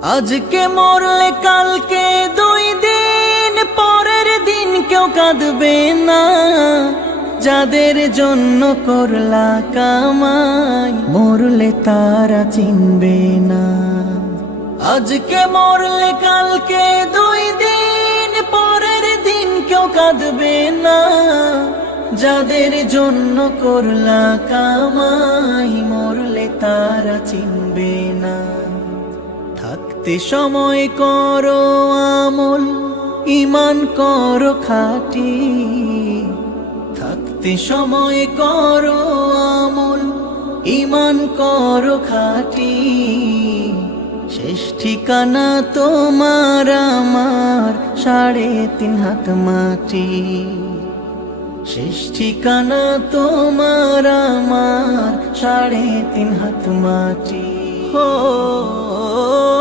আজকে মরলে কালকে 2 দিন পরের দিন কেউ কাঁদবে না। যাদের জন্য করলা কামাই মরলে তারা চিনবে না। আজকে মরলে কালকে 2 দিন পরের দিন কেউ কাঁদবে না। যাদের জন্য করলা কামাই মরলে তারা চিনবে না। থাকতে সময় করো আমল, ঈমান করো খাঁটি। থাকতে সময় করো আমল, ঈমান করো খাঁটি। শেষ ঠিকানা তোমার আমার 3.5 হাত মাটি। শেষ ঠিকানা তোমার আমার 3.5 হাত মাটি।